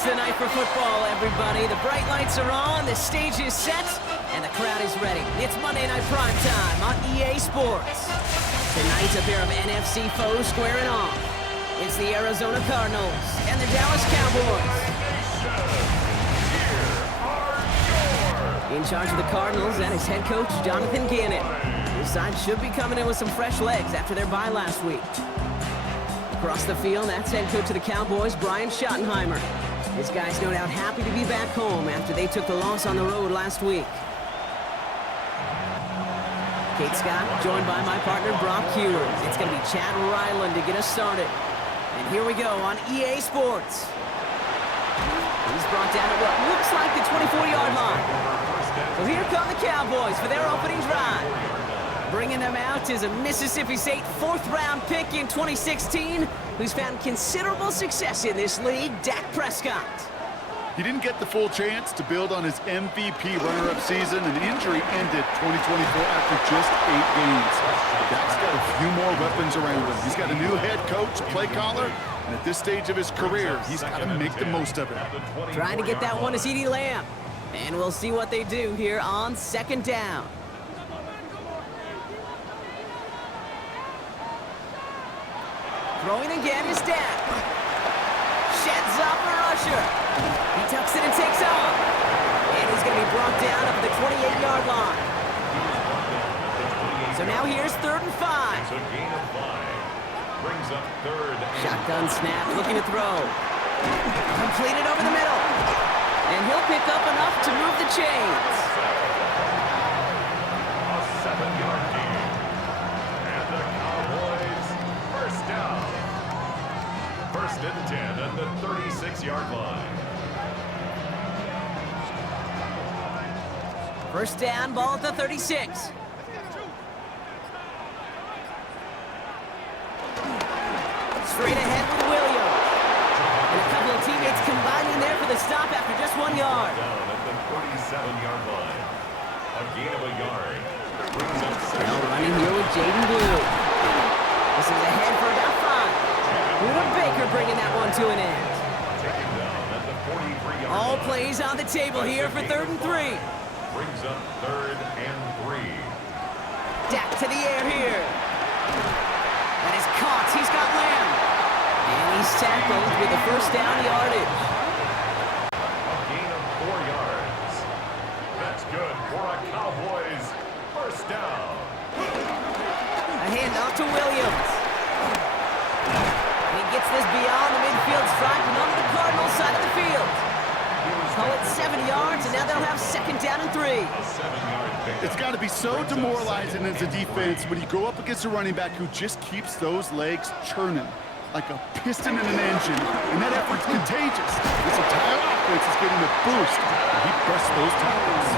It's the night for football, everybody. The bright lights are on, the stage is set, and the crowd is ready. It's Monday Night Primetime on EA Sports. Tonight's a pair of NFC foes squaring off. It's the Arizona Cardinals and the Dallas Cowboys. In charge of the Cardinals, and his head coach, Jonathan Gannon. This side should be coming in with some fresh legs after their bye last week. Across the field, that's head coach of the Cowboys, Brian Schottenheimer. His guys no doubt happy to be back home after they took the loss on the road last week. Kate Scott, joined by my partner, Brock Hewers. It's going to be Chad Ryland to get us started. And here we go on EA Sports. He's brought down at what looks like the 24-yard line. So here come the Cowboys for their opening drive. Bringing them out is a Mississippi State fourth-round pick in 2016 who's found considerable success in this league, Dak Prescott. He didn't get the full chance to build on his MVP runner-up season. An injury ended 2024 after just 8 games. Dak's got a few more weapons around him. He's got a new head coach, play caller, and at this stage of his career, he's got to make the most of it. Trying to get that one to CeeDee Lamb. And we'll see what they do here on second down. Throwing again is Dak. Sheds off a rusher. He tucks it and takes off. And he's going to be brought down up at the 28-yard line. So now here's 3rd and 5. It's a gain of 5. Brings up 3rd. Shotgun snap, looking to throw. Completed over the middle. And he'll pick up enough to move the chains. A 7-yard gain. And the Cowboys first down. 1st and 10 at the 36-yard line. First down, ball at the 36. Straight ahead with Williams. And a couple of teammates combining there for the stop after just 1 yard. Down at the 37-yard line. A gain of a yard. Brings up Now running here with Jaden Blue. This is ahead for about 5. Luda Baker bringing that one to an end. taken down at the 43-yard All line. plays on the table here for 3rd and 3. Brings up 3rd and 3. Dak to the air here. That is caught. He's got Lamb. And he's tackled with the first down yardage. A gain of 4 yards. That's good for a Cowboys first down. A handoff to Williams. And he gets this beyond the midfield stripe and onto the Cardinals side of the field. Call it 7 yards, and now they'll have 2nd down and 3. A 7-yard pickup. It's got to be so demoralizing as a defense when you go up against a running back who just keeps those legs churning like a piston in an engine, and that effort's contagious. This entire offense is getting a boost. He pressed those tackles.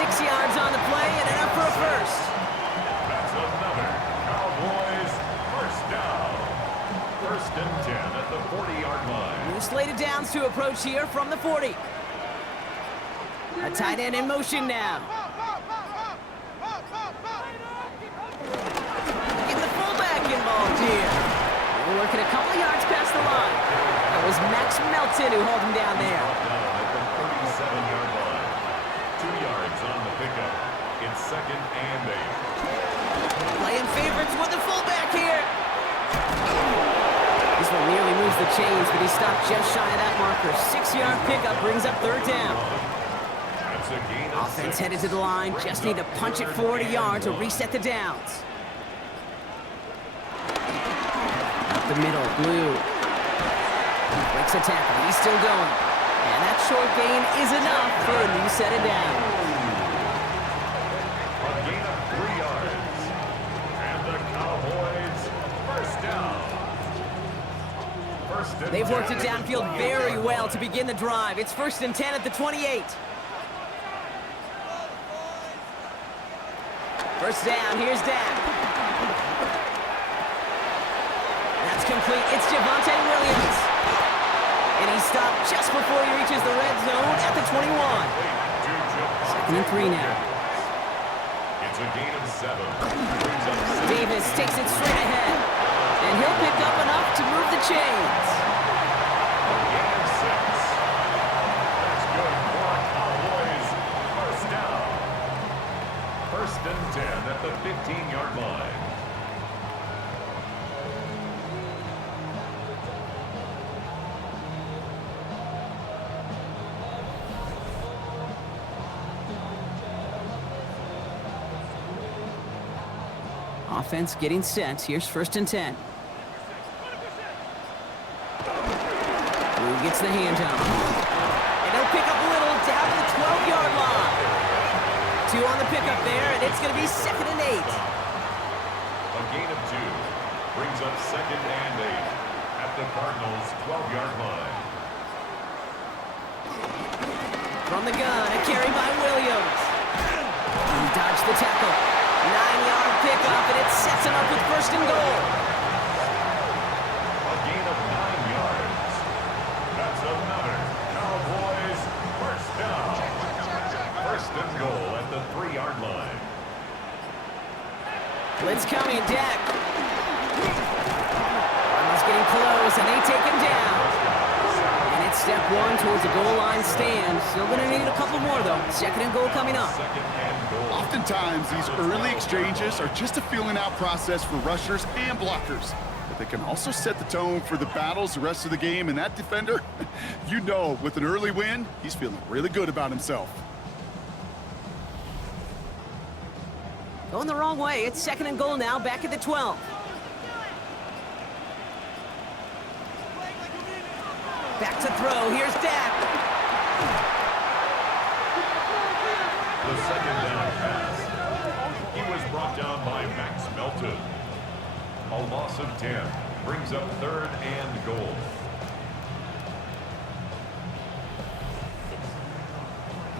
6 yards on the play and enough for a first. That's another Cowboys first down. 1st and 10 at the 40-yard line. New slated downs to approach here from the 40. A tight end in motion now. Getting the fullback involved here. We're working a couple of yards past the line. That was Max Melton who hauled him down there. Down at the 37-yard line. 2 yards on the pickup. It's 2nd and 8. Playing favorites with the fullback here. This one nearly moves the chains, but he stopped just shy of that marker. 6-yard pickup brings up 3rd down. That's a gain of Offense 6. headed to the line. Just need to punch it forward a yard to reset the downs. Up the middle, Blue. Breaks a tackle. He's still going. And that short gain is enough for a new set of downs. A gain of 3 yards. And the Cowboys first down. First and They've worked it 10 at the downfield very 28-yard well line. to begin the drive. It's 1st and 10 at the 28. First down, here's Dak. That's complete. It's Javonte Williams. And he stopped just before he reaches the red zone at the 21. 2nd and 3 now. It's a gain of 7. Brings up 6. Davis takes it straight ahead. And he'll pick up enough to move the chains. A gain of 6. First and 10 at the 15-yard line. Offense getting set. Here's first and 10. Blue gets the handoff. And they'll pick up a little down to the 12-yard line. 2 on the pickup there, and it's going to be second and 8. A gain of 2 brings up second and 8 at the Cardinals' 12-yard line. From the gun, a carry by Williams. He dodged the tackle. 9-yard pickup, and it sets him up with first and goal. A gain of 9 yards. That's another Cowboys first down. First and goal at the 3-yard line. Blitz coming, Dak. Cardinals getting close, and they take him down. And it's step 1 towards the goal line stand. Still going to need a couple more, though. Second and goal coming up. Second and goal. Oftentimes, these early exchanges are just a feeling-out process for rushers and blockers. But they can also set the tone for the battles the rest of the game. And that defender, you know, with an early win, he's feeling really good about himself. Going the wrong way. It's second and goal now, back at the 12. Back to throw. Here's Dak. The second down pass. He was brought down by Max Melton. A loss of 10 brings up third and goal.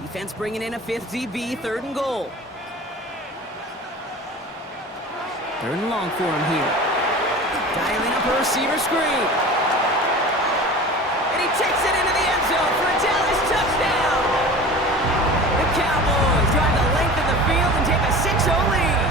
Defense bringing in a 5th DB, third and goal. Third and long for him here. Dialing up a receiver screen. And he takes it into the end zone for a Dallas touchdown. The Cowboys drive the length of the field and take a 6-0 lead.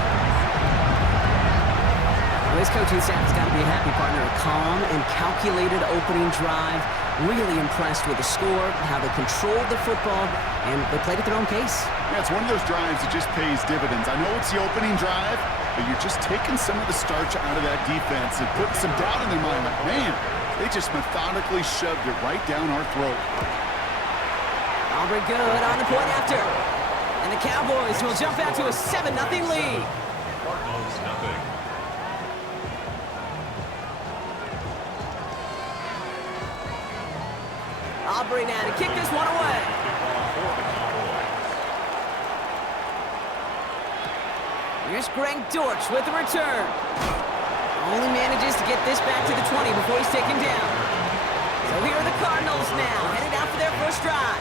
Well, this coaching staff has got to be a happy partner. A calm and calculated opening drive. Really impressed with the score, how they controlled the football, and they played at their own pace. Yeah, it's one of those drives that just pays dividends. I know it's the opening drive, but you're just taking some of the starch out of that defense and putting some doubt in their mind. Like, man, they just methodically shoved it right down our throat. Aubrey good on the point after. And the Cowboys will jump out to a 7-0 lead. Cardinals nothing. Aubrey now to kick this one away. Here's Greg Dortch with the return. Only manages to get this back to the 20 before he's taken down. So here are the Cardinals now, headed out for their first drive.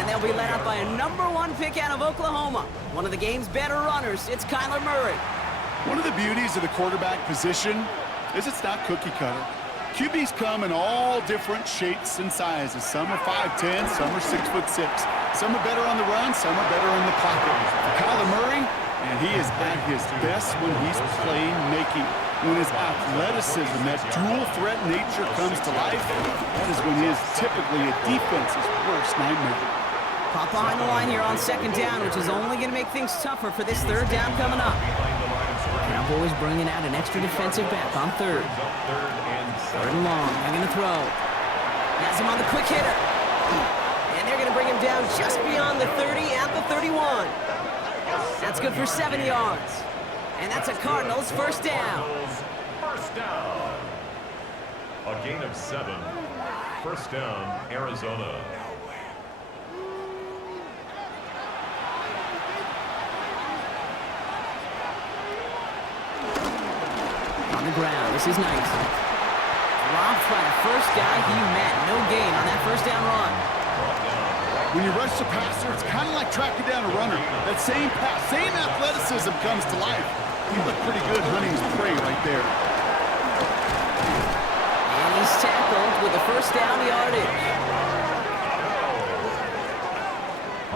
And they'll be led out by a #1 pick out of Oklahoma. One of the game's better runners, it's Kyler Murray. One of the beauties of the quarterback position is it's not cookie cutter. QBs come in all different shapes and sizes. Some are 5'10", some are 6'6". Some are better on the run, some are better in the pocket. For Kyler Murray, and he is at his best when he's playmaking. When his athleticism, that dual threat nature comes to life, that is when he is typically a defense's worst nightmare. Pop behind the line here on second down, which is only going to make things tougher for this third down coming up. Cowboys bringing out an extra defensive back on third. Third and long, they're going to throw. Has him on the quick hitter. And they're going to bring him down just beyond the 30 at the 31. That's good for 7 yards. And that's a Cardinals first down. First down. A gain of 7. First down, Arizona. On the ground, this is nice. Robbed by the first guy he met. No gain on that first down run. When you rush the passer, it's kind of like tracking down a runner. That same pass, same athleticism comes to life. He looked pretty good hunting his prey right there. And he's tackled with the first down yardage.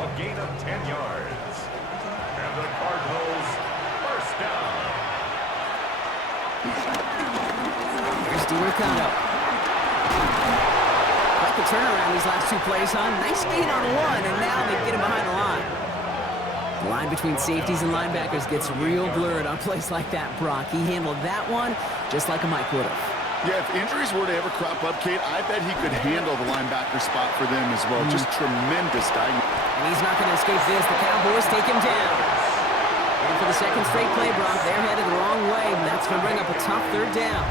A gain of 10 yards. And the Cardinals first down. Here's DiRiccado. Quite the turnaround these last 2 plays, huh? Nice gain on one, and now they get him behind the line. The line between safeties and linebackers gets real blurred on plays like that, Brock. He handled that one just like a Mike would have. Yeah, if injuries were to ever crop up, Kate, I bet he could handle the linebacker spot for them as well. Just tremendous diving. And he's not going to escape this. The Cowboys take him down. And for the second straight play, Brock, they're headed the wrong way, and that's going to bring up a tough third down.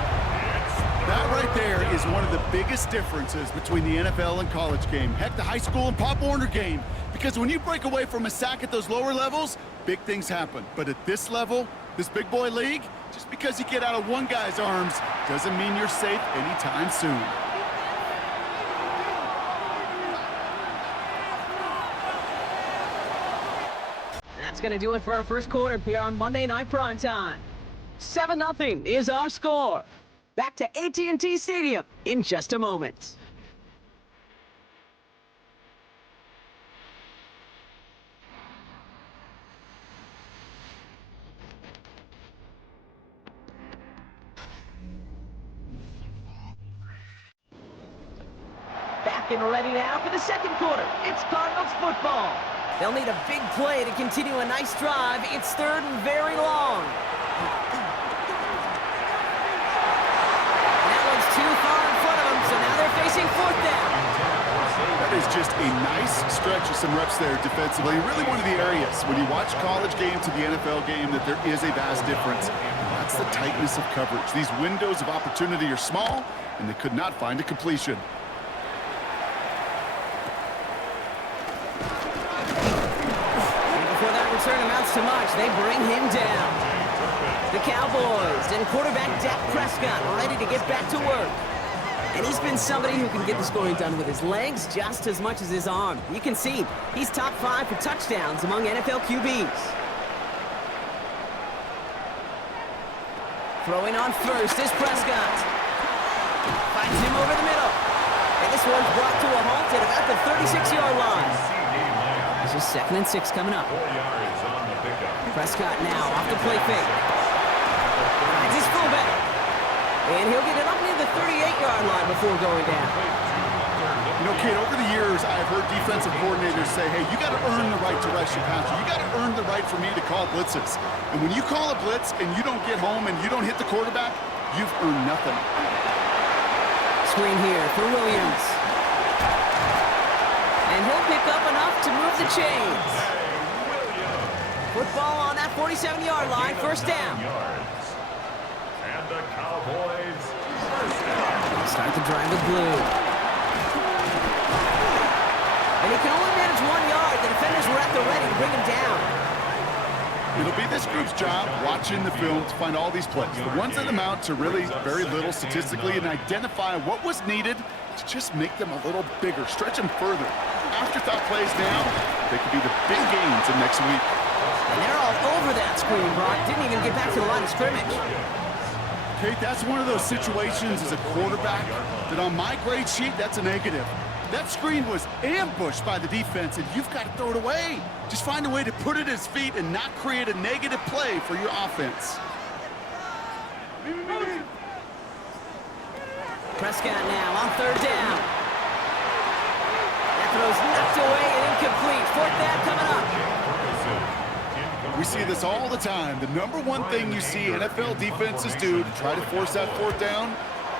That right there is one of the biggest differences between the NFL and college game. Heck, the high school and Pop Warner game. Because when you break away from a sack at those lower levels, big things happen. But at this level, this big boy league, just because you get out of one guy's arms doesn't mean you're safe anytime soon. That's going to do it for our first quarter here on Monday Night Primetime. 7-0 is our score. Back to AT&T Stadium in just a moment. Back and ready now for the second quarter. It's Cardinals football. They'll need a big play to continue a nice drive. It's third and very long. That one's too far in front of them, so now they're facing fourth down. That is just a nice stretch of some reps there defensively. Really one of the areas when you watch college game to the NFL game that there is a vast difference. That's the tightness of coverage. These windows of opportunity are small, and they could not find a completion. Return amounts to much. They bring him down. The Cowboys and quarterback Dak Prescott ready to get back to work. And he's been somebody who can get the scoring done with his legs just as much as his arm. You can see he's top 5 for touchdowns among NFL QBs. Throwing on first is Prescott. Finds him over the middle. And this one's brought to a halt at about the 36-yard line. This is 2nd and 6 coming up. Prescott now off the play fake. Finds his fullback. And he'll get it up near the 38-yard line before going down. You know, Kate, over the years, I've heard defensive coordinators say, hey, you got to earn the right to rush your passer. You got to earn the right for me to call blitzes. And when you call a blitz and you don't get home and you don't hit the quarterback, you've earned nothing. Screen here for Williams. And he'll pick up enough to move the chains. Football on that 47-yard line, first down. And the Cowboys start the drive with blue. And he can only manage 1 yard. The defenders were at the ready to bring him down. It'll be this group's job watching the film to find all these plays. The ones that amount to really very little statistically and identify what was needed to just make them a little bigger, stretch them further. Afterthought plays now, they could be the big gains of next week. And they're all over that screen, Brock. Didn't even get back to the line of scrimmage. Kate, that's one of those situations as a quarterback that on my grade sheet, that's a negative. That screen was ambushed by the defense, and you've got to throw it away. Just find a way to put it at his feet and not create a negative play for your offense. Prescott now on third down. That throw's knocked away and incomplete. Fourth down coming up. We see this all the time. The number one thing you see NFL defenses do to try to force that fourth down,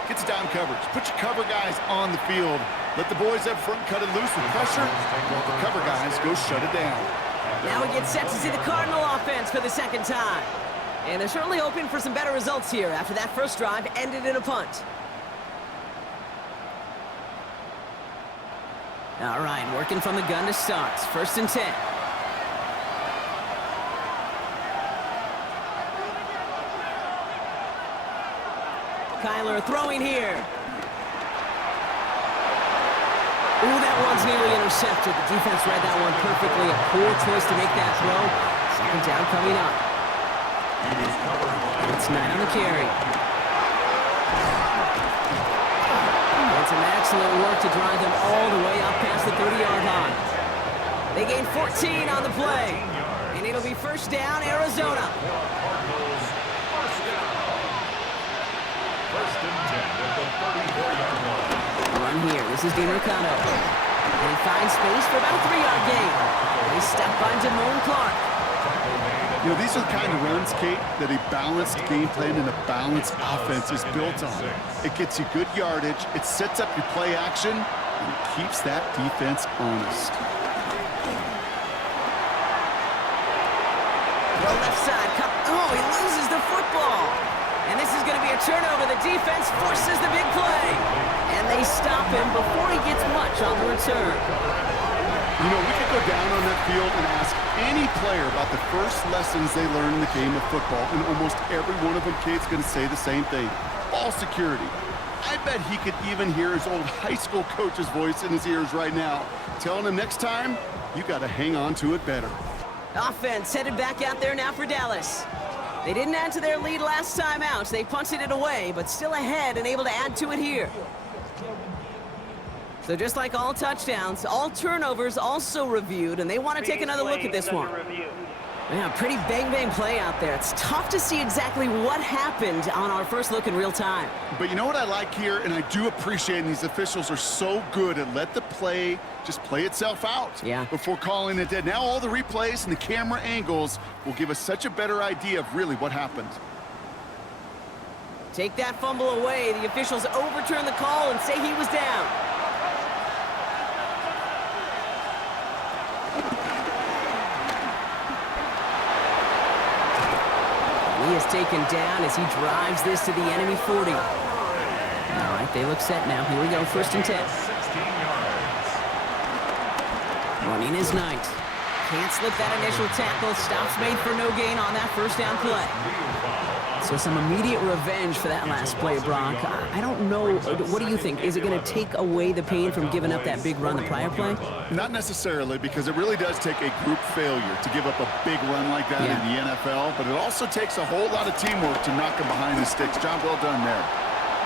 get to down coverage. Put your cover guys on the field. Let the boys up front cut it loose with pressure. Let the cover guys go shut it down. Now we get set to see the Cardinal offense for the second time. And they're certainly hoping for some better results here after that first drive ended in a punt. All right, working from the gun to start. 1st and 10. Kyler throwing here. Ooh, that one's nearly intercepted. The defense read that one perfectly. A poor choice to make that throw. Second down coming up. It's 9 on the carry. And some excellent work to drive them all the way up past the 30-yard line. They gain 14 on the play. And it'll be first down, Arizona. First and 10 at the 34-yard line. Run here. This is DeMercado. And he finds space for about a 3-yard gain. They step by Damone Clark. You know, these are the kind of runs, Kate, that a balanced game plan and a balanced offense is built on. It gets you good yardage, it sets up your play action, and it keeps that defense honest. Well, left side. Oh, he loses the football. And this is going to be a turnover. The defense forces the big play. And they stop him before he gets much on the return. You know, we could go down on that field and ask any player about the first lessons they learned in the game of football, and almost every one of them, Kate's going to say the same thing. Ball security. I bet he could even hear his old high school coach's voice in his ears right now, telling him next time, you got to hang on to it better. Offense headed back out there now for Dallas. They didn't add to their lead last time out. They punted it away, but still ahead and able to add to it here. So just like all touchdowns, all turnovers also reviewed, and they want to take another look at this one. Yeah, pretty bang-bang play out there. It's tough to see exactly what happened on our first look in real time. But you know what I like here, and I do appreciate, and these officials are so good at let the play just play itself out before calling it dead. Now all the replays and the camera angles will give us such a better idea of really what happened. Take that fumble away. The officials overturn the call and say he was down. He is taken down as he drives this to the enemy 40. All right, they look set now. Here we go, 1st and 10. Running is Knight. Can't slip that initial tackle. Stops made for no gain on that first down play. So some immediate revenge for that last play, Brock. I don't know. What do you think? Is it going to take away the pain from giving up that big run the prior play? Not necessarily, because it really does take a group failure to give up a big run like that in the NFL, but it also takes a whole lot of teamwork to knock him behind the sticks. Job well done there.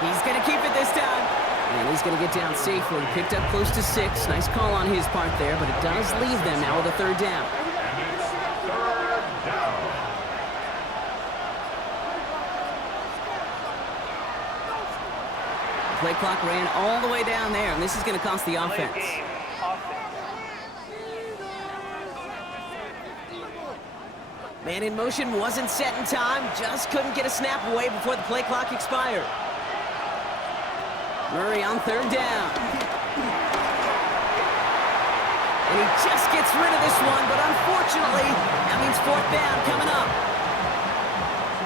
He's going to keep it this time. And he's going to get down safely. Picked up close to 6. Nice call on his part there, but it does leave them now with a 3rd down. Play clock ran all the way down there, and this is going to cost the offense. Man in motion wasn't set in time, just couldn't get a snap away before the play clock expired. Murray on 3rd down. And he just gets rid of this one, but unfortunately, that means 4th down coming up.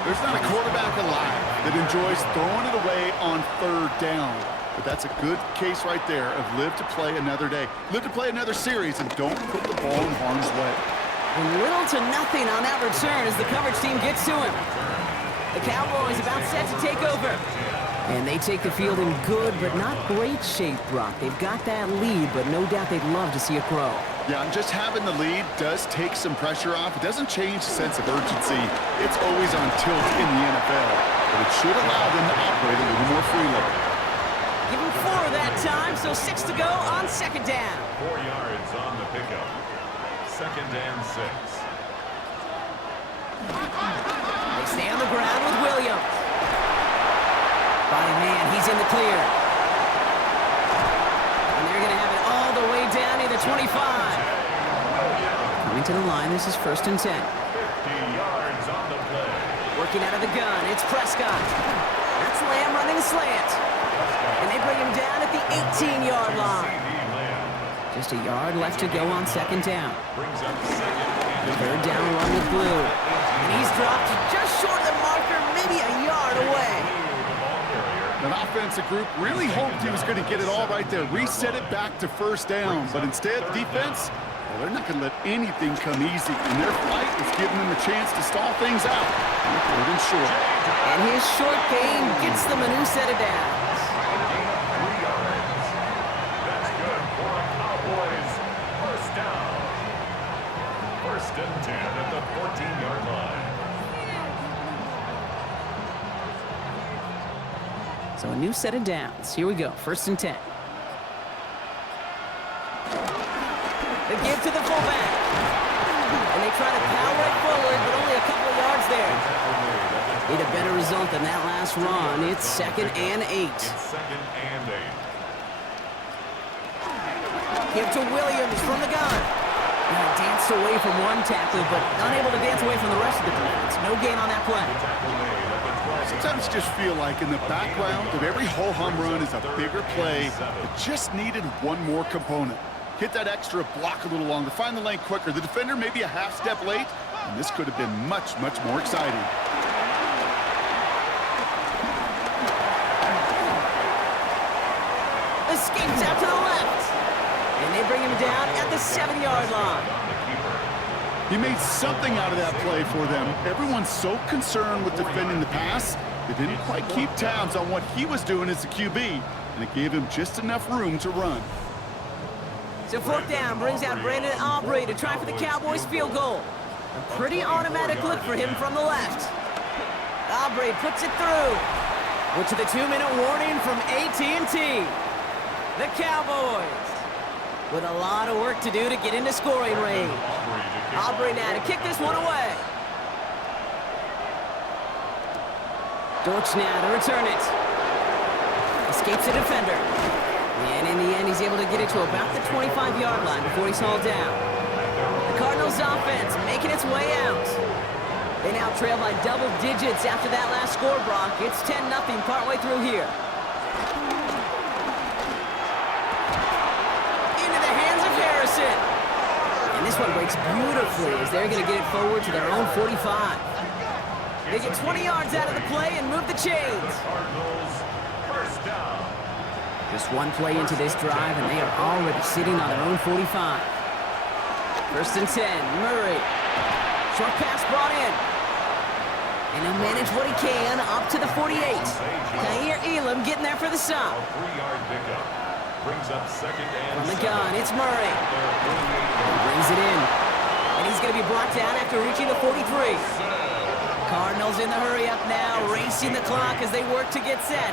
There's not a quarterback alive that enjoys throwing it away on 3rd down. But that's a good case right there of live to play another day. Live to play another series and don't put the ball in harm's way. And little to nothing on that return as the coverage team gets to him. The Cowboys about set to take over. And they take the field in good but not great shape, Brock. They've got that lead, but no doubt they'd love to see it grow. Yeah, and just having the lead does take some pressure off. It doesn't change the sense of urgency. It's always on tilt in the NFL, but it should allow them to operate a little more freely. Give him 4 that time, so 6 to go on 2nd down. 4 yards on the pickup. 2nd and 6. They stay on the ground with Williams. Body man, he's in the clear. And they're going to have it all the way down to the 25. Coming to the line, this is 1st and 10. 50 yards on the play. Working out of the gun, it's Prescott. That's Lamb running slant. And they bring him down at the 18-yard line. Just a yard left to go on 2nd down. The 3rd down run with Blue. And he's dropped just short of the marker, maybe a yard away. That offensive group really hoped he was going to get it all right there, reset it back to 1st down. But instead, the defense, well, they're not going to let anything come easy. And their fight is giving them a chance to stall things out. And and short. And his short game gets them a new set of downs. That's good for a Cowboys 1st down. 1st and 10 at the 14-yard line. So a new set of downs. Here we go, 1st and 10. The give to the fullback. And they try to power it forward, but only a couple of yards there. Need a better result than that last run. It's 2nd and 8. It's 2nd and 8. Give to Williams from the gun. Danced away from one tackle, but unable to dance away from the rest of the defense. No gain on that play. Sometimes you just feel like in the background of every ho-hum run is a bigger play that just needed one more component. Hit that extra block a little longer, find the lane quicker. The defender may be a half step late, and this could have been much, much more exciting. Escapes out to the left. And they bring him down at the 7-yard line. He made something out of that play for them. Everyone's so concerned with defending the pass, they didn't quite keep tabs on what he was doing as the QB, and it gave him just enough room to run. So 4th down brings out Brandon Aubrey to try for the Cowboys field goal. A pretty automatic look for him from the left. Aubrey puts it through. We're to the 2-minute warning from AT&T. The Cowboys with a lot of work to do to get into scoring range. Aubrey now to kick this one away. Dortch now to return it. Escapes the defender. And in the end, he's able to get it to about the 25-yard line before he's hauled down. The Cardinals offense making its way out. They now trail by double digits after that last score, Brock. It's 10-0 partway through here. And this one breaks beautifully as they're going to get it forward to their own 45. They get 20 yards out of the play and move the chains. Just one play into this drive, and they are already sitting on their own 45. 1st and 10, Murray. Short pass brought in. And he'll manage what he can up to the 48. Kair Elam getting there for the stop. A 3-yard pickup. Brings up 2nd and From the gun, it's Murray. He brings it in. And he's going to be brought down after reaching the 43. Cardinals in the hurry up now, racing the clock as they work to get set.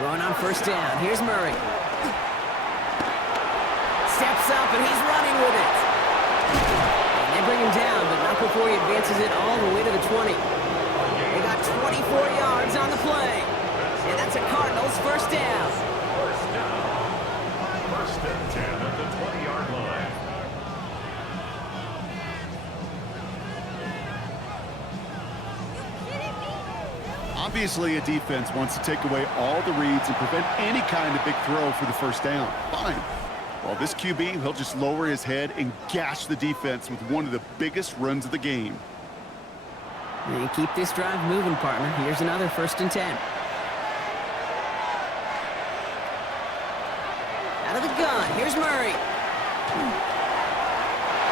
Throwing on 1st down. Here's Murray. Steps up, and he's running with it. And they bring him down, but not before he advances it all the way to the 20. They got 24 yards on the play. And that's a Cardinals 1st down. 1st and 10 at the 20-yard line. Obviously, a defense wants to take away all the reads and prevent any kind of big throw for the 1st down. Fine. Well, this QB, he'll just lower his head and gash the defense with one of the biggest runs of the game. And keep this drive moving, partner. Here's another 1st and 10. Out of the gun, here's Murray.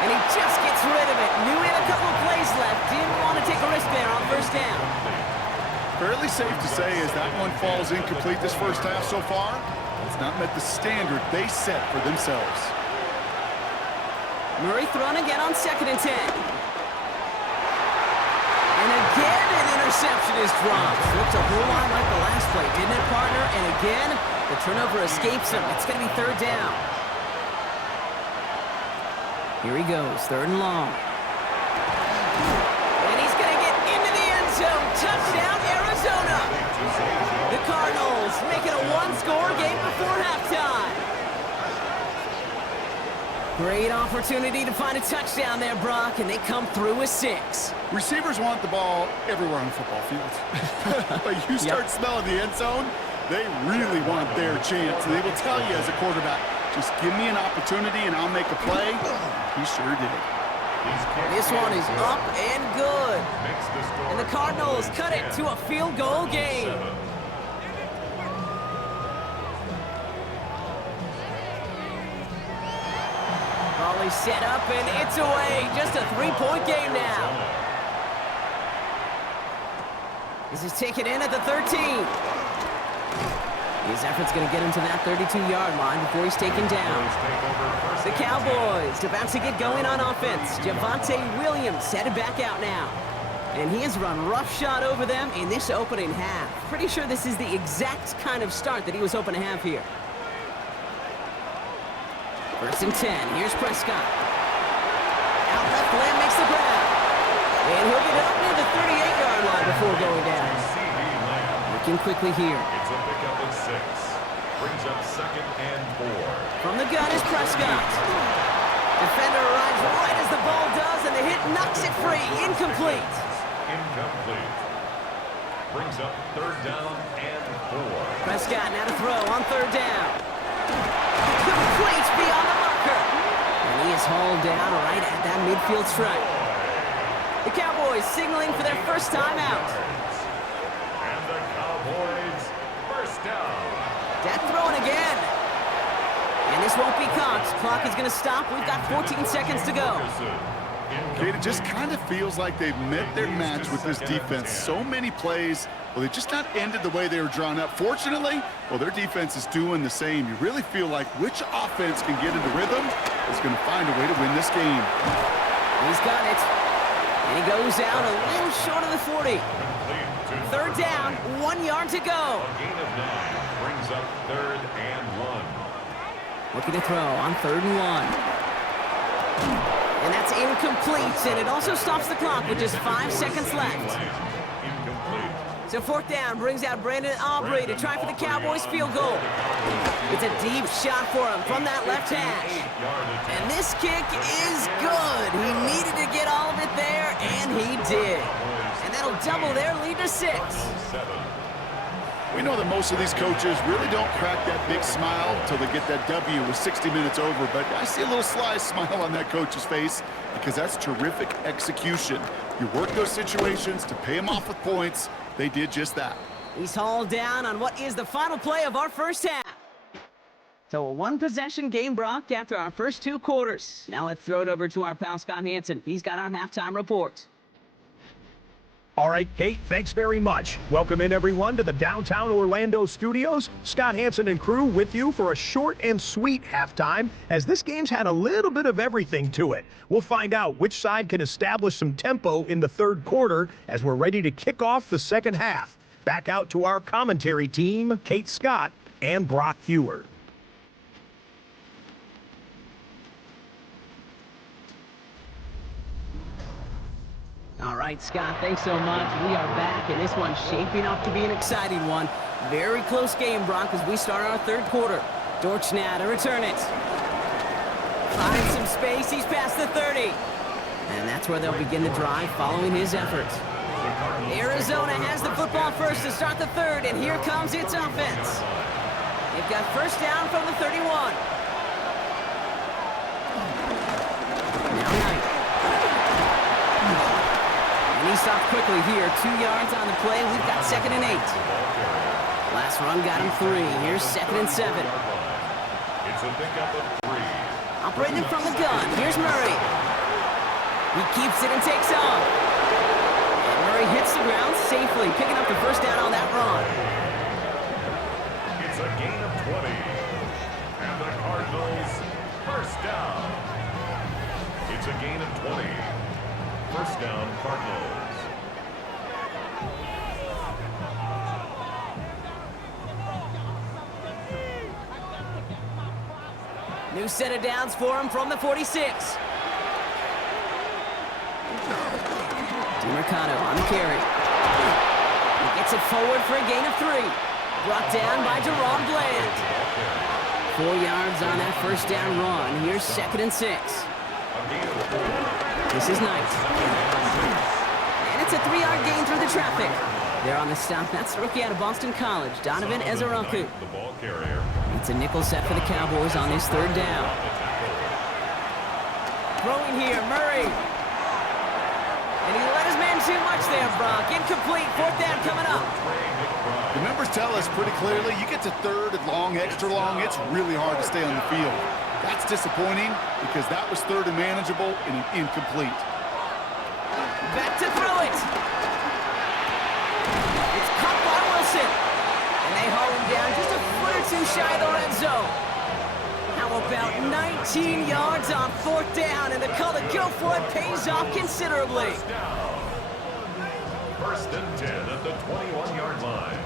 And he just gets rid of it. Knew he had a couple of plays left. Didn't want to take a risk there on 1st down. Fairly safe to say as that one falls incomplete this 1st half so far, it's not met the standard they set for themselves. Murray thrown again on 2nd and 10. And again an interception is dropped. Looked a whole lot like the last play, didn't it, partner? And again, the turnover escapes him. It's going to be 3rd down. Here he goes, 3rd and long. And he's going to get into the end zone. Touchdown, Arizona. The Cardinals making a one-score game before halftime. Great opportunity to find a touchdown there, Brock, and they come through with 6. Receivers want the ball everywhere on the football field. But you start smelling the end zone, they really want their chance. And they will tell you as a quarterback, just give me an opportunity and I'll make a play. He sure did. This one is up and good. And the Cardinals cut it to a field goal game. Volley set up and it's away. Just a 3-point game now. This is taken in at the 13. His effort's going to get him to that 32-yard line before he's taken down. The Cowboys about to get going on offense. Javonte Williams headed back out now. And he has run roughshod over them in this opening half. Pretty sure this is the exact kind of start that he was hoping to have here. 1st and 10. Here's Prescott. Out left, Lamb makes the grab. And he'll get up near the 38-yard line before going down. Looking quickly here. It's a pickup of 6. Brings up 2nd and 4. From the gun is Prescott. Defender arrives right as the ball does, and the hit knocks it free. Incomplete. Incomplete. Brings up third down and 4. Prescott now to throw on third down. Complete beyond the marker. And he is hauled down right at that midfield stripe. The Cowboys signaling for their first time out. And the Cowboys first down. Death throwing again. And this won't be caught. Clock is going to stop. We've got 14 seconds to go. Kate, it just kind of feels like they've met their match with this defense. So many plays, well, they just not ended the way they were drawn up. Fortunately, well, their defense is doing the same. You really feel like which offense can get into rhythm is going to find a way to win this game. He's got it. And he goes out a little short of the 40. Third down, 1 yard to go. A gain of 9 brings up third and 1. Looking to throw on third and 1. And that's incomplete, and it also stops the clock with just 5 seconds left. So fourth down brings out Brandon Aubrey to try for the Cowboys field goal. It's a deep shot for him from that left hash. And this kick is good. He needed to get all of it there, and he did. And that'll double their lead to 6. We know that most of these coaches really don't crack that big smile until they get that W with 60 minutes over, but I see a little sly smile on that coach's face because that's terrific execution. You work those situations to pay them off with points. They did just that. He's hauled down on what is the final play of our first half. So a one-possession game, Brock, after our first 2 quarters. Now let's throw it over to our pal Scott Hansen. He's got our halftime report. All right, Kate, thanks very much. Welcome in, everyone, to the downtown Orlando studios. Scott Hansen and crew with you for a short and sweet halftime, as this game's had a little bit of everything to it. We'll find out which side can establish some tempo in the third quarter as we're ready to kick off the second half. Back out to our commentary team, Kate Scott and Brock Hewer. All right, Scott, thanks so much. We are back, and this one's shaping up to be an exciting one. Very close game, Brock, as we start our third quarter. Dortch now to return it. Finds some space. He's past the 30. And that's where they'll begin the drive following his efforts. Arizona has the football first to start the third, and here comes its offense. They've got first down from the 31. Now Knight. And he stopped quickly here. 2 yards on the play. We've got 2nd and 8. Last run got him 3. Here's 2nd and 7. It's a pickup of 3. Operating from the gun. Here's Murray. He keeps it and takes off. And Murray hits the ground safely, picking up the first down on that run. It's a gain of 20. And the Cardinals first down. It's a gain of 20. First down, Cardinals. New set of downs for him from the 46. DiMercado on the carry. He gets it forward for a gain of 3. Brought down by Deron Bland. 4 yards on that first down run. Here's 2nd and 6. This is Knight. And it's a 3-yard gain through the traffic. They're on the stop. That's the rookie out of Boston College, Donovan Ezeraku. The ball carrier. It's a nickel set for the Cowboys on this third down. Throwing here, Murray. And he let his man too much there, Brock. Incomplete. 4th down coming up. The numbers tell us pretty clearly, you get to third and long, extra long, it's really hard to stay on the field. That's disappointing because that was third and manageable and an incomplete. Back to throw it. It's caught by Wilson. And they haul him down just a foot or 2 shy of the red zone. How about 19 yards on 4th down, and the call to go for it pays off considerably. First and 10 at the 21-yard line.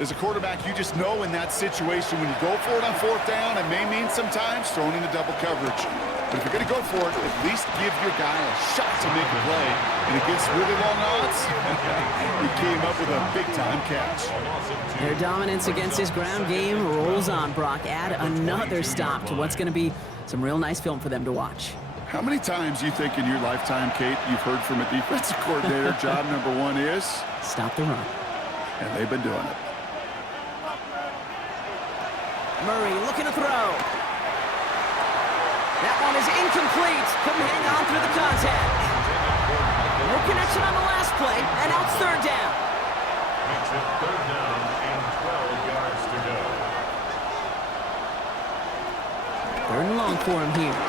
As a quarterback, you just know in that situation when you go for it on fourth down, it may mean sometimes throwing into double coverage. But if you're going to go for it, at least give your guy a shot to make a play. And against really long odds, he came up with a big-time catch. Their dominance against his ground game rolls on, Brock. Add another stop to what's going to be some real nice film for them to watch. How many times you think in your lifetime, Kate, you've heard from a defensive coordinator, job number one is? Stop the run. And they've been doing it. Murray looking to throw. That one is incomplete. Couldn't hang on through the contact. No connection on the last play, and now it's third down. Makes it third down and 12 yards to go. Third and long for him here.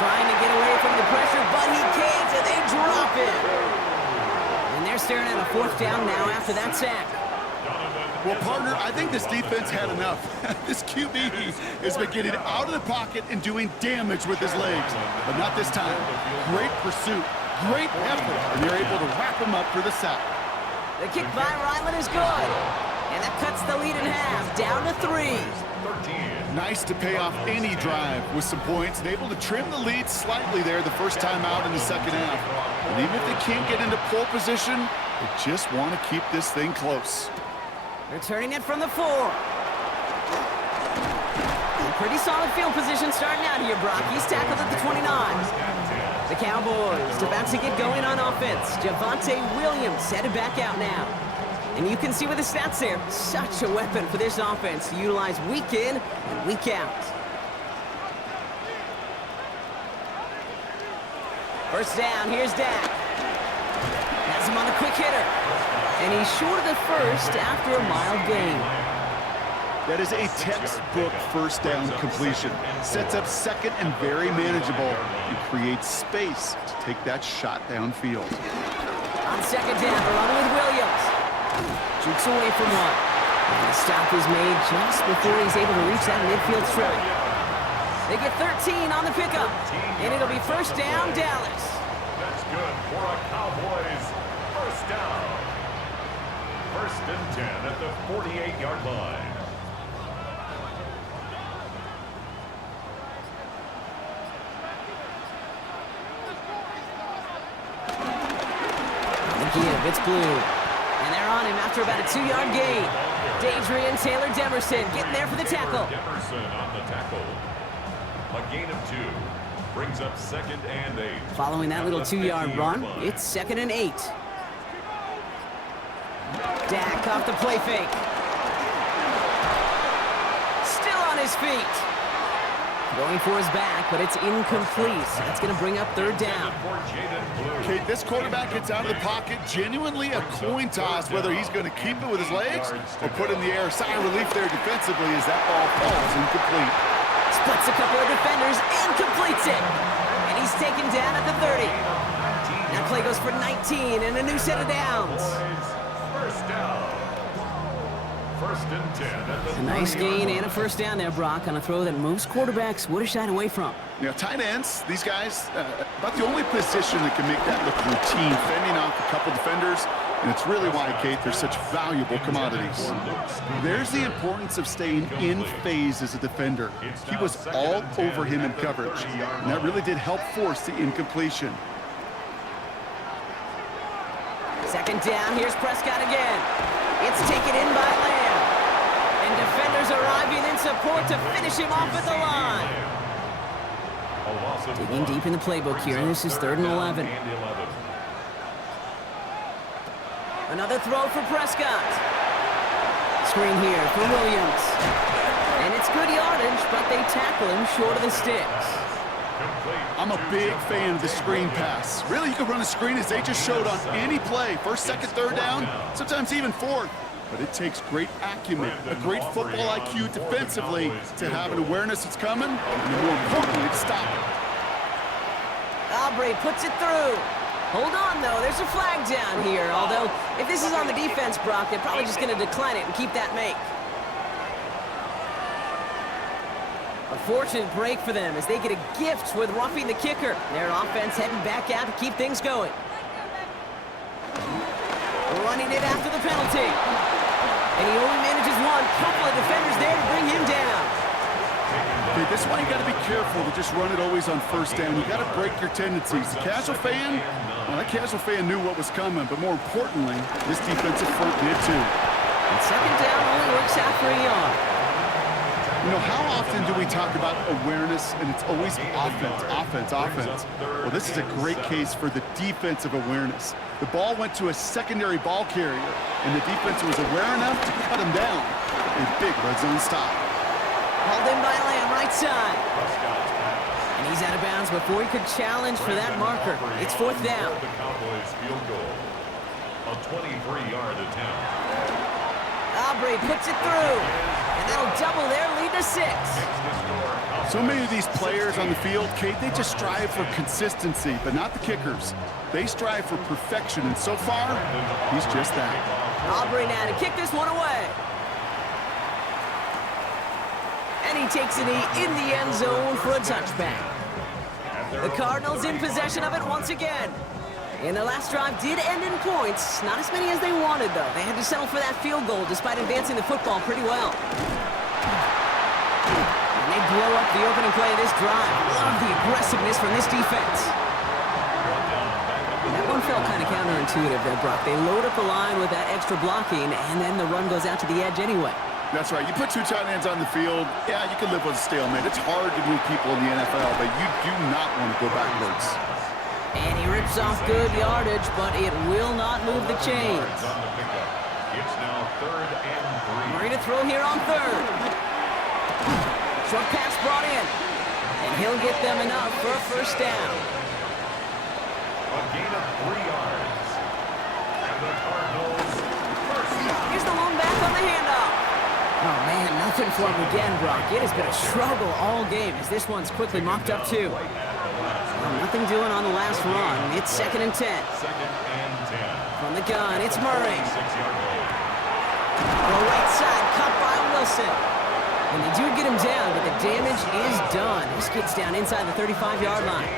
Trying to get away from the pressure, but he can't, and they drop it. And they're staring at a fourth down now after that sack. Well, partner, I think this defense had enough. This QB has been getting out of the pocket and doing damage with his legs. But not this time. Great pursuit, great effort, and they're able to wrap him up for the sack. The kick by Ryland is good. And that cuts the lead in half, down to 3. Nice to pay off any drive with some points and able to trim the lead slightly there the first time out in the second half. And even if they can't get into pole position, they just want to keep this thing close. Returning it from the 4. A pretty solid field position starting out here, Brock. He's tackled at the 29. The Cowboys about to get going on offense. Javonte Williams headed back out now. And you can see with the stats there, such a weapon for this offense to utilize week in and week out. First down, here's Dak. Has him on the quick hitter. And he's short of the first after a mild gain. That is a textbook first down completion. Sets up second and very manageable and creates space to take that shot downfield. On second down, they're on with Williams. Jukes away from one. And the stop is made just before he's able to reach that midfield strike. They get 13 on the pickup. And it'll be first down, Dallas. That's good for a Cowboys first down. First and 10 at the 48-yard line. The give, it's blue. And they're on him after about a 2-yard gain. Dadrian Taylor-Demerson getting there for the tackle. Demerson on the tackle. A gain of 2. Brings up second and 8. Following that little 2-yard run, it's second and 8. Dak off the play fake. Still on his feet. Going for his back, but it's incomplete. That's going to bring up third down. Okay, this quarterback gets out of the pocket. Genuinely a coin toss whether he's going to keep it with his legs or put in the air. Sigh of relief there defensively as that ball falls incomplete. Splits a couple of defenders and completes it. And he's taken down at the 30. That play goes for 19 and a new set of downs. First down. First and 10 at the A nice gain and a first down there, Brock, on a throw that most quarterbacks would have shied away from. You know, tight ends, these guys, about the only position that can make that look routine, fending off a couple defenders, and it's really why, Kate, they're such valuable commodities. There's the importance of staying in phase as a defender. He was all over him in coverage, and that really did help force the incompletion. Second down, here's Prescott again. It's taken in by Lamb. And defenders arriving in support to finish him off at the line. Digging deep in the playbook here, and this is third and 11. Another throw for Prescott. Screen here for Williams. And it's good yardage, but they tackle him short of the sticks. I'm a big fan of the screen pass. Really, you can run a screen as they just showed on any play. First, second, third down, sometimes even fourth. But it takes great acumen, a great football IQ defensively to have an awareness it's coming, and more importantly, to stop it. Aubrey puts it through. Hold on, though. There's a flag down here. Although, if this is on the defense, Brock, they're probably just going to decline it and keep that make. A fortunate break for them as they get a gift with roughing the kicker. Their offense heading back out to keep things going. Running it after the penalty. And he only manages one. Couple of defenders there to bring him down. Okay, this is why you got to be careful to just run it always on first down. You got to break your tendencies. The casual fan, well, that casual fan knew what was coming, but more importantly, this defensive front did too. And second down only works out for a yard. You know, how often do we talk about awareness, and it's always offense, offense, offense? Well, this is a great case for the defensive awareness. The ball went to a secondary ball carrier, and the defense was aware enough to cut him down. A big red zone stop. Hauled in by Lamb, right side. And he's out of bounds before he could challenge for that marker. It's fourth down. The Cowboys field goal. A 23-yard attempt. Aubrey puts it through. And that'll double their lead to 6. So many of these players on the field, Kate, they just strive for consistency, but not the kickers. They strive for perfection, and so far, he's just that. Aubrey now to kick this one away. And he takes a knee in the end zone for a touchback. The Cardinals in possession of it once again. And the last drive did end in points. Not as many as they wanted, though. They had to settle for that field goal despite advancing the football pretty well. And they blow up the opening play of this drive. Love the aggressiveness from this defense. That one felt kind of counterintuitive there, Brock. They load up the line with that extra blocking, and then the run goes out to the edge anyway. That's right. You put two tight ends on the field, yeah, you can live with a stalemate. It's hard to move people in the NFL, but you do not want to go backwards. And he rips off good yardage, but it will not move the chains. It's now 3rd and 3. Murray to throw here on 3rd. Short pass brought in. And he'll get them enough for a first down. A gain of 3 yards. And the Cardinals first down. Here's the lone back on the handoff. Oh, man, nothing for him again, Brock. It has been a struggle all game as this one's quickly mopped up, too. Well, nothing doing on the last run. It's 2nd and 10. 2nd and 10. From the gun, it's Murray. 6-yard goal. The right side, cut by Wilson. And they do get him down, but the damage is done. This gets down inside the 35-yard line.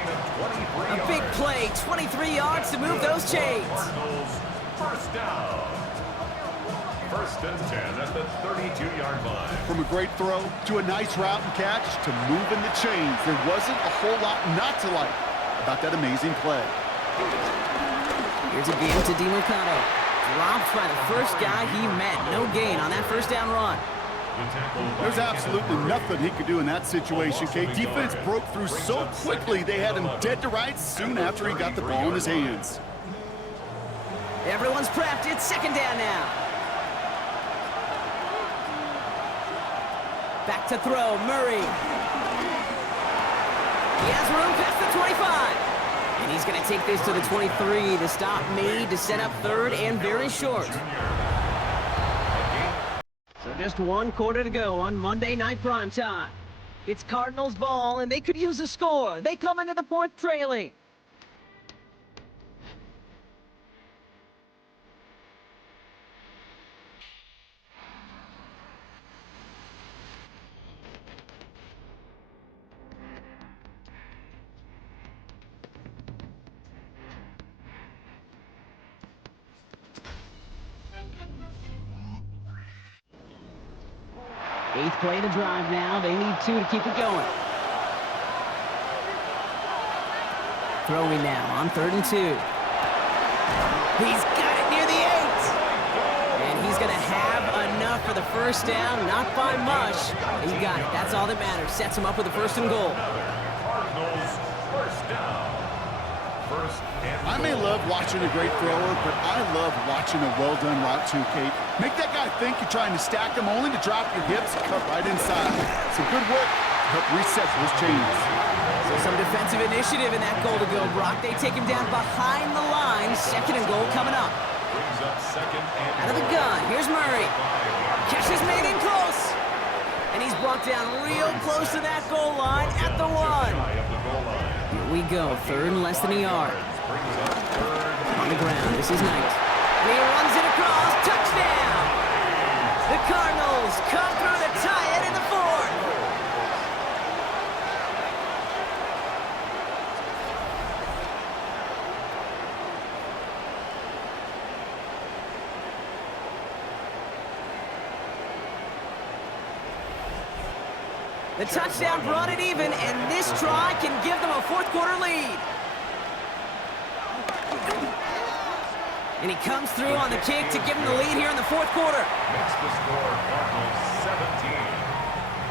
A big play, 23 yards to move those chains. Cardinals first down. 1st and 10 at the 32-yard line. From a great throw to a nice route and catch to moving the chains, there wasn't a whole lot not to like about that amazing play. Here's a game to DiMercato. Dropped by the first guy he met. No gain on that first down run. There's absolutely nothing he could do in that situation, Kate. Defense broke through so quickly they had him dead to rights soon after he got the ball in his hands. Everyone's prepped. It's 2nd down now. Back to throw, Murray. He has room past the 25. And he's going to take this to the 23. The stop made to set up 3rd and very short. So just 1 quarter to go on Monday Night Primetime. It's Cardinals ball, and they could use a score. They come into the 4th trailing. Eighth play of the drive now. They need 2 to keep it going. Throwing now on 3rd and 2. He's got it near the 8. And he's going to have enough for the first down. Not by much. He got it. That's all that matters. Sets him up with a 1st and goal. Cardinals first down. I may love watching a great thrower, but I love watching a well-done route too, Kate. Make that guy think you're trying to stack him only to drop your hips and cut right inside. Some good work to help reset those chains. So some defensive initiative in that goal to go, Brock. They take him down behind the line. 2nd and goal coming up. Brings up 2nd and Out of the gun, here's Murray. Catch is made in close. And he's brought down real close to that goal line at the 1. Here we go, 3rd and less than a yard. On the ground, this is Knight. And he runs it across, touchdown! The Cardinals come through to tie it in the 4th. The touchdown brought it even, and this try can give them a fourth-quarter lead. And he comes through on the kick to give him the lead here in the fourth quarter. Makes the score Cardinals 17.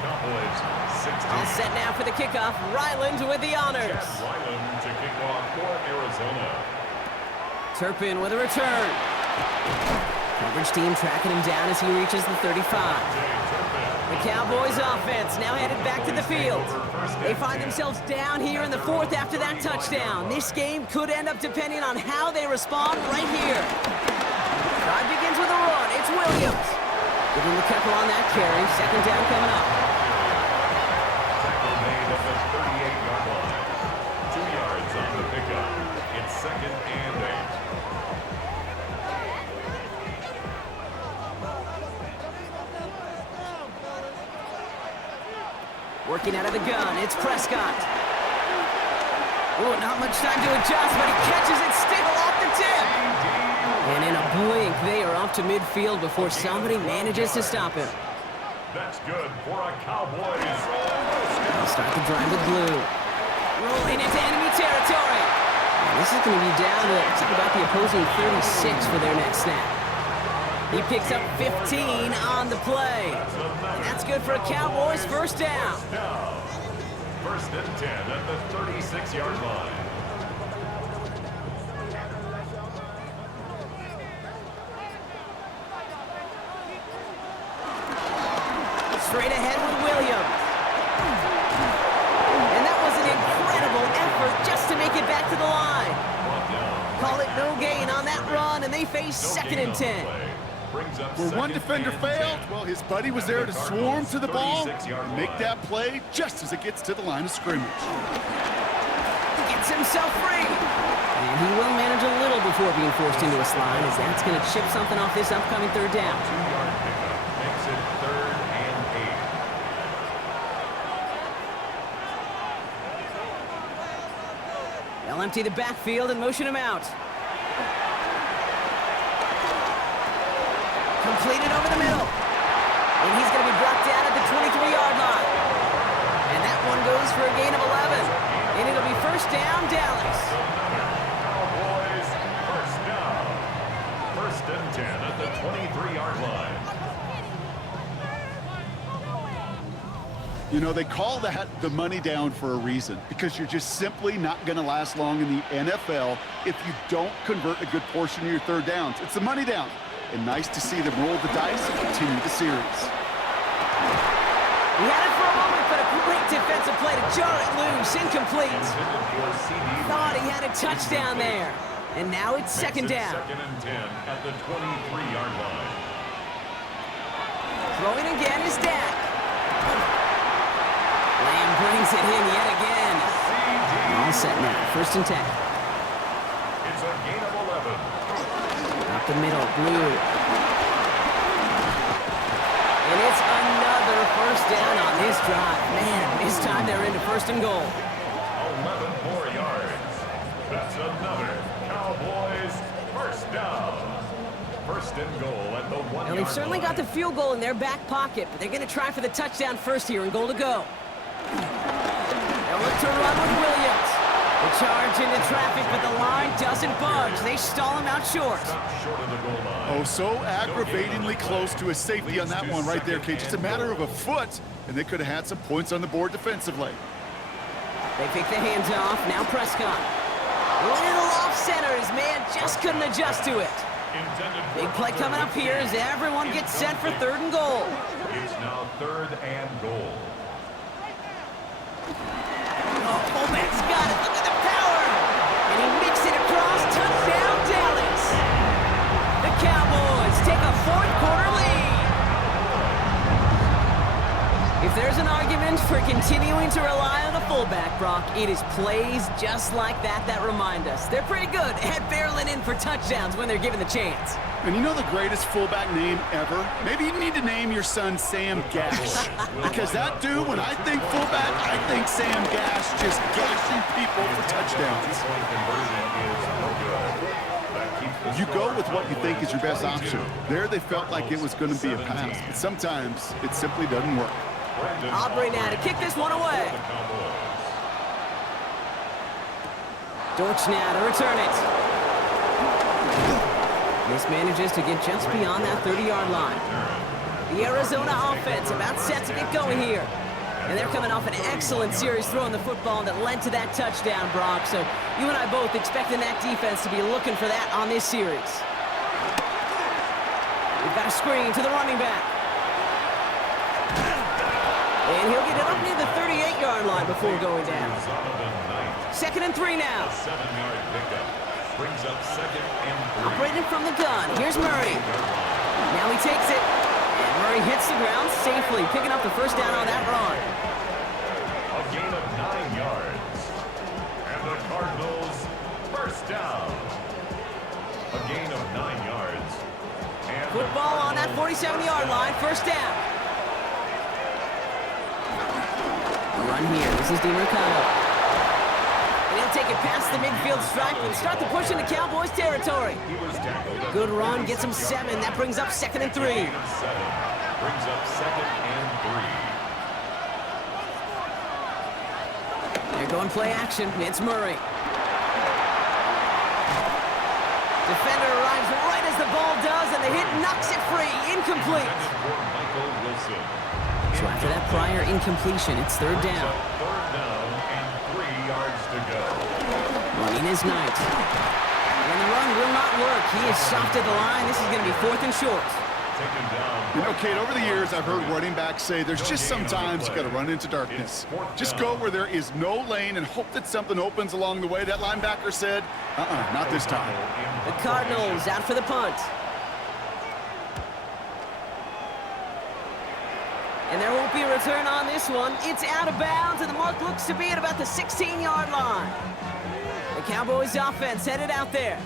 Cowboys 16. All set now for the kickoff. Ryland with the honors. Ryland to kick off for Arizona. Turpin with a return. Coverage team tracking him down as he reaches the 35. The Cowboys offense now headed back to the field. They find themselves down here in the fourth after that touchdown. This game could end up depending on how they respond right here. Drive begins with a run. It's Williams. Give him the couple on that carry. Second down coming up. Tackle made at the 38-yard line. 2 yards on the pickup. It's second and 8. Working out of the gun, it's Prescott. Oh, not much time to adjust, but he catches it still off the tip. And in a blink, they are off to midfield before somebody manages to stop him. That's good for a Cowboys. They'll start the drive with blue. Rolling into enemy territory. And this is going to be down to about the opposing 36 for their next snap. He picks up 15 on the play. And that's good for a Cowboys first down. First and 10 at the 36-yard line. Straight ahead with Williams. And that was an incredible effort just to make it back to the line. Call it no gain on that run, and they face second and 10. Where one defender failed, well, his buddy was there to swarm to the ball and make that play just as it gets to the line of scrimmage. Gets himself free. And he will manage a little before being forced into a slide, as that's going to chip something off this upcoming third down. 2-yard pickup makes it third and 8. They'll empty the backfield and motion him out. Completed over the middle. And he's going to be brought down at the 23-yard line. And that one goes for a gain of 11. And it'll be first down, Dallas. Cowboys first down. First and 10 at the 23-yard line. You know, they call that the money down for a reason, because you're just simply not going to last long in the NFL if you don't convert a good portion of your third downs. It's the money down. And nice to see them roll the dice and continue the series. He had it for a moment, but a great defensive play to jar it loose. Incomplete. Thought he had a touchdown there. And now it's second down. Second and 10 at the 23-yard line. Throwing again is Dak. Lamb brings it in yet again. All set now. First and 10. It's a gain of 11. Up the middle, blue. And it's another first down on this drive. Man, this time they're into first and goal. 11 more yards. That's another Cowboys first down. First and goal at the 1-yard line. Now, they've certainly got the field goal in their back pocket, but they're going to try for the touchdown first here and goal to go. They'll look to run with Williams. The charge into traffic, but the line doesn't budge. They stall him out short. Short of the goal line. Oh, so aggravatingly close to a safety on that one right there, Kate. Just a matter of a foot, and they could have had some points on the board defensively. They pick the hands off. Now Prescott. Little off center. His man just couldn't adjust to it. Big play coming up here as everyone gets set for third and goal. It's now third and goal. Oh, fullback's got it. Look at the power. And he mixed it across. Touchdown, Dallas. The Cowboys take a fourth-quarter lead. If there's an argument for continuing to rely on a fullback, Brock, it is plays just like that that remind us. They're pretty good at barreling in for touchdowns when they're given the chance. And you know the greatest fullback name ever? Maybe you need to name your son Sam Gash. Because that dude, when I think fullback, I think Sam Gash just gashing people for touchdowns. You go with what you think is your best option. There they felt like it was going to be a pass, but sometimes it simply doesn't work. Aubrey now to kick this one away. Dortch now to return it. Mismanages to get just beyond that 30-yard line. The Arizona offense about set to get going here. And they're coming off an excellent series throwing the football that led to that touchdown, Brock. So you and I both expecting that defense to be looking for that on this series. We've got a screen to the running back. And he'll get it up near the 38-yard line before going down. 2nd and 3 now. 7-yard pickup brings up 2nd and 3. Operating from the gun. Here's Murray. Now he takes it. And Murray hits the ground safely, picking up the first down on that run. A gain of 9 yards. And the Cardinals first down. A gain of 9 yards. And Football on that 47-yard line, first down. Run here. This is DeMarcano. And he'll take it past the midfield stripe and start the push into Cowboys territory. Good run, gets him 7. That brings up 2nd and 3. Brings up 2nd and 3. They're going play action. It's Murray. Defender arrives right as the ball does, and the hit knocks it free. Incomplete. Michael Wilson. So after that prior incompletion, it's 3rd down. 3rd down and 3 yards to go. Running is Knight. And the run will not work. He is soft at the line. This is going to be 4th and short. Taken down. You know, Kate, over the years, I've heard running backs say there's just sometimes you got to run into darkness. Just go where there is no lane and hope that something opens along the way. That linebacker said, not this time. The Cardinals out for the punt. And there won't be a return on this one. It's out of bounds, and the mark looks to be at about the 16-yard line. The Cowboys offense headed out there.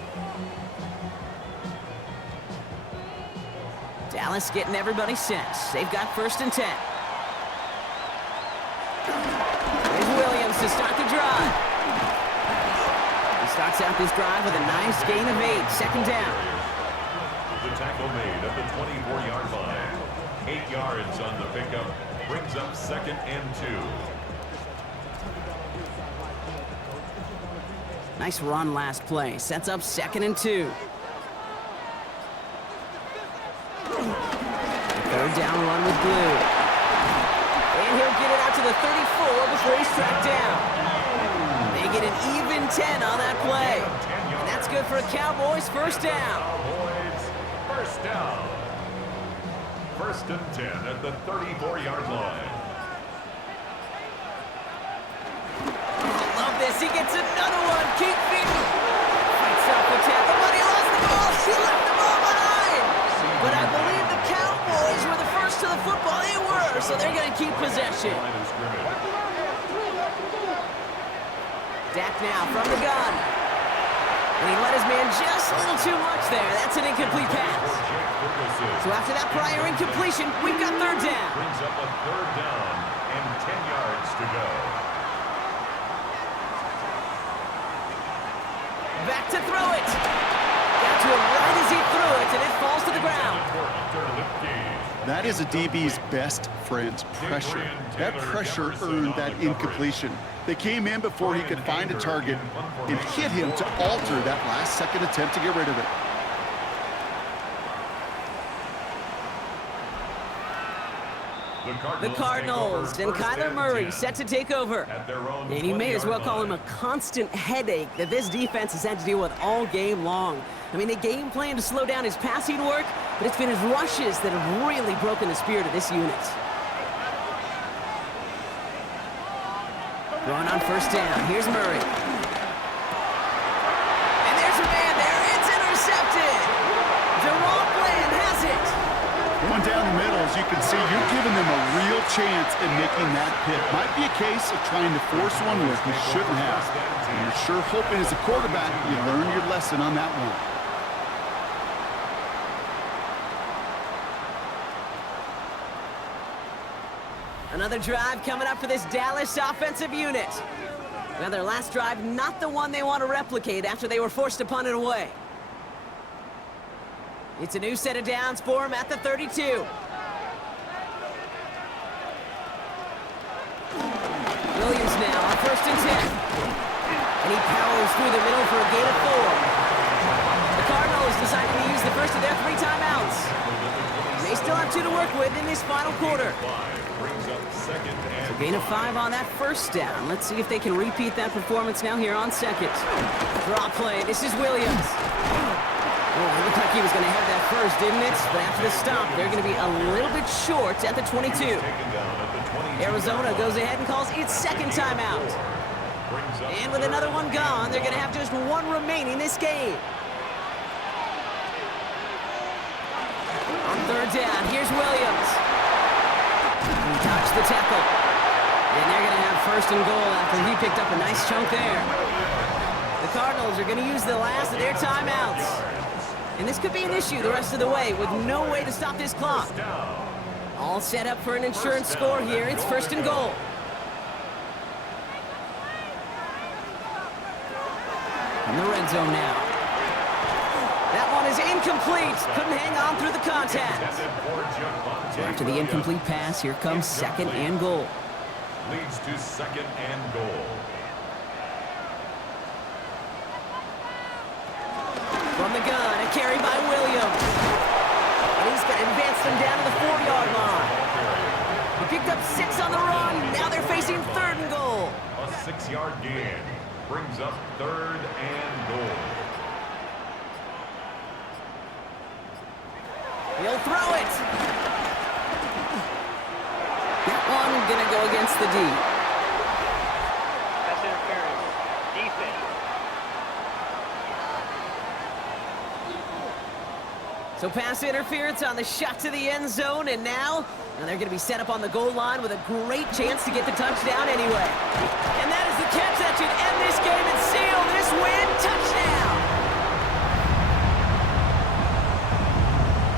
Dallas getting everybody set. They've got 1st and 10. There's Williams to start the drive. He starts out this drive with a nice gain of 8. 2nd down. The tackle made at the 24-yard line. 8 yards on the pickup. Brings up 2nd and 2. Nice run last play. Sets up 2nd and 2. 3rd down run with Blue. And he'll get it out to the 34 before he's tracked down. They get an even 10 on that play. And that's good for a Cowboys 1st down. Cowboys first down. 1st and 10 at the 34-yard line. Love this. He gets another one. Keep feeding. Fights off the tackle, but he lost the ball. He left the ball behind. But I believe the Cowboys were the first to the football. They were, so they're going to keep possession. Dak now from the gun. And he let his man just a little too much there. That's an incomplete pass. So after that prior incompletion, we've got 3rd down. Brings up a 3rd down and 10 yards to go. Back to throw it. Got to him right as he threw it, and it falls to the ground. That is a DB's best friend's pressure. That pressure earned that incompletion. They came in before he could find a target and hit him to alter that last-second attempt to get rid of it. The Cardinals and Kyler Murray set to take over. And you may as well call him a constant headache that this defense has had to deal with all game long. I mean, they game plan to slow down his passing work, but it's been his rushes that have really broken the spirit of this unit. Going on 1st down. Here's Murray. And there's a man there. It's intercepted. Jerome Bland has it. Going down the middle, as you can see, you're giving them a real chance in making that pick. Might be a case of trying to force one where you shouldn't have. And you're sure hoping as a quarterback you learn your lesson on that one. Another drive coming up for this Dallas offensive unit. Well, their last drive, not the one they want to replicate after they were forced to punt it away. It's a new set of downs for him at the 32. first and 10. And he powers through the middle for a gain of 4. The Cardinals deciding to use the first of their 3 timeouts. They still have 2 to work with in this final quarter. So gain of 5 on that first down. Let's see if they can repeat that performance now here on second. Draw play. This is Williams. Oh, it looked like he was going to have that first, didn't it? But after the stop, they're going to be a little bit short at the 22. Arizona goes ahead and calls its second timeout. And with another one gone, they're going to have just 1 remaining this game. On third down, here's Williams. He dodged the tackle. And they're going to have first and goal after he picked up a nice chunk there. The Cardinals are going to use the last of their timeouts. And this could be an issue the rest of the way with no way to stop this clock. All set up for an insurance score here. It's first and goal. In the red zone now. That one is incomplete. Couldn't hang on through the contact. So after the incomplete pass, here comes second and goal. Leads to second and goal. From the gun, a carry by Williams. And he's going to advance them down to the 4-yard line. He picked up 6 on the run. Now they're facing third and goal. A 6-yard gain brings up third and goal. He'll throw it. That one going to go against the D. That's interference. Defense. So pass interference on the shot to the end zone, and now they're going to be set up on the goal line with a great chance to get the touchdown anyway. And that is the catch that should end this game and seal this win. Touchdown!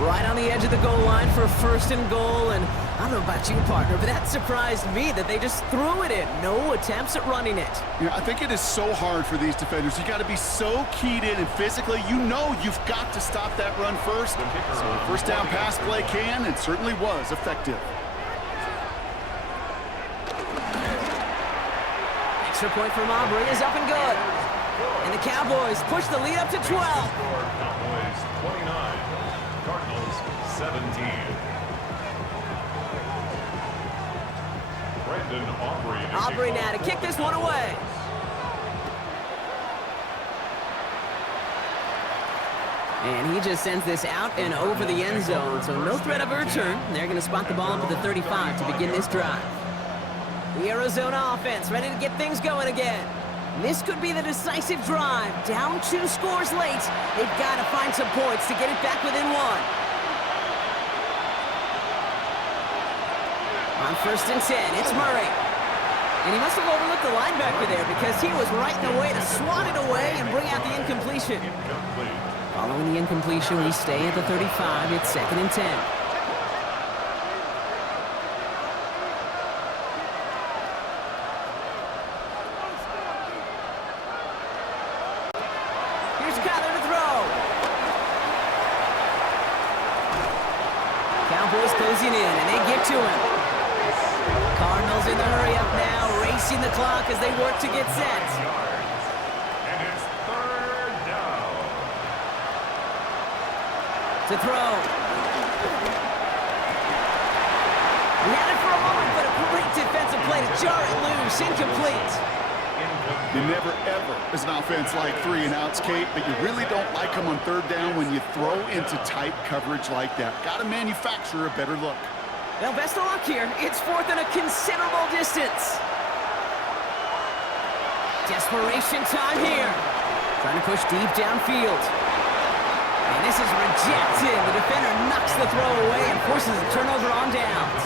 Right on the edge of the goal line for first and goal, and I don't know about you, partner, but that surprised me that they just threw it in. No attempts at running it. Yeah, I think it is so hard for these defenders. You got to be so keyed in, and physically, you know you've got to stop that run first. So the first down pass play can, and certainly was effective. Extra point from Aubrey is up and good. And the Cowboys push the lead up to 12. Cowboys 29, Cardinals 17. Aubrey now to kick this one away. And he just sends this out and over the end zone, so no threat of a return. They're going to spot the ball up at the 35 to begin this drive. The Arizona offense ready to get things going again. This could be the decisive drive. Down 2 scores late. They've got to find some points to get it back within 1. On first and 10, it's Murray. And he must have overlooked the linebacker there because he was right in the way to swat it away and bring out the incompletion. Following the incompletion, we stay at the 35. It's second and 10. Here's Kyler to throw. Cowboys closing in, and they get to him. Cardinals in the hurry up now, racing the clock as they work to get set. And it's third down. To throw. He had it for a moment, but a great defensive play to jar it loose. Incomplete. You never, ever, as an offense, like 3-and-outs, Kate, but you really don't like them on third down when you throw into tight coverage like that. Got to manufacture a better look. Well, best of luck here. It's fourth and a considerable distance. Desperation time here. Trying to push deep downfield. And this is rejected. The defender knocks the throw away and forces a turnover on downs.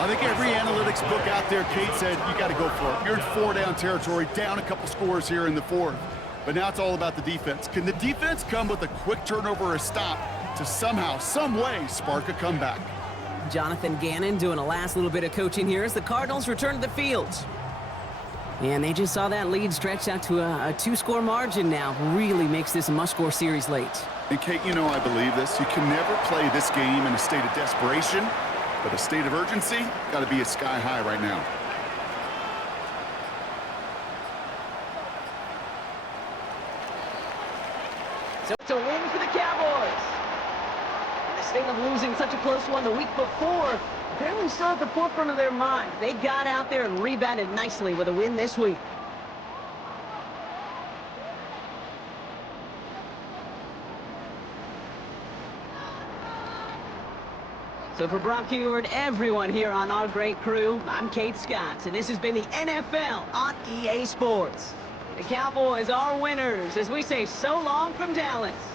I think every analytics book out there, Kate, said you got to go for it. You're in 4-down territory, down a couple scores here in the 4th. But now it's all about the defense. Can the defense come with a quick turnover or a stop to somehow, some way, spark a comeback? Jonathan Gannon doing a last little bit of coaching here as the Cardinals return to the field. And they just saw that lead stretch out to a 2-score margin now. Really makes this a must-score series late. And Kate, you know I believe this. You can never play this game in a state of desperation, but a state of urgency got to be a sky high right now. So it's a win for the Cowboys. And this thing of losing such a close one the week before, apparently still at the forefront of their mind. They got out there and rebounded nicely with a win this week. So for Brock Heward, everyone here on our great crew, I'm Kate Scott, and this has been the NFL on EA Sports. The Cowboys are winners as we say so long from Dallas.